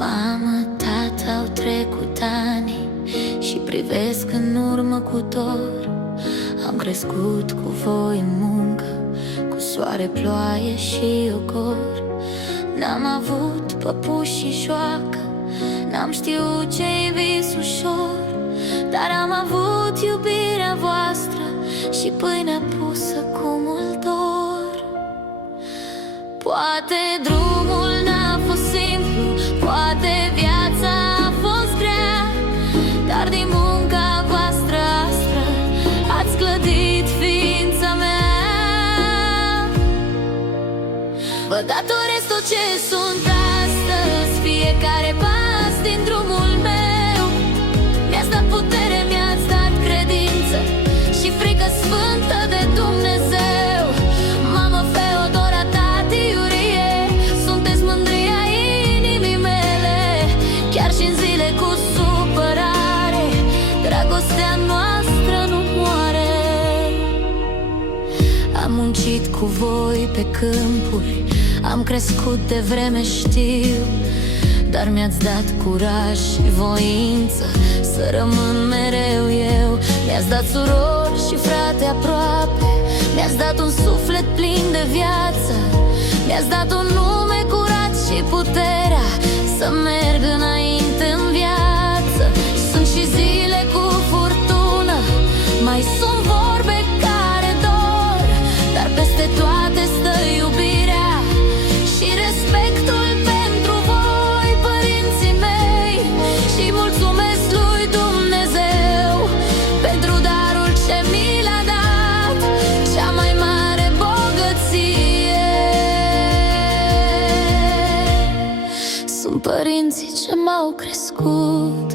Mamă, tată, au trecut ani și privesc în urmă cu dor. Am crescut cu voi în muncă, cu soare, ploaie și ogor. N-am avut păpuși și joacă, n-am știut ce-i vis ușor, dar am avut iubirea voastră și pâinea pusă cu mult dor. Poate drumul n-a fost simplu, poate viața a fost grea, dar din munca voastră aspră ați clădit ființa mea. Vă datorez tot ce sunt astăzi, fiecare pas din drumul meu. Mi-ați dat putere, mi-ați dat credință și frică sfântă de Dumnezeu. Mamă Feodora, tati Iurie, sunteți mândria inimii mele. Chiar și în zile cu supărare, dragostea noastră nu moare. Am muncit cu voi pe câmpuri, am crescut de vreme, știu, dar mi-ați dat curaj și voință să rămân mereu eu. Mi-ați dat surori și frate aproape, mi-ați dat un suflet plin de viață, mi-ați dat un nume curat și puterea să merg înainte în viață. Sunt și zile cu furtună, mai sunt vorbe care dor, dar peste toate stă iubirea și respectul pentru voi, părinții mei. Și mulțumesc lui Dumnezeu pentru darul ce mi l-a dat, cea mai mare bogăție. Sunt părinții ce m-au crescut.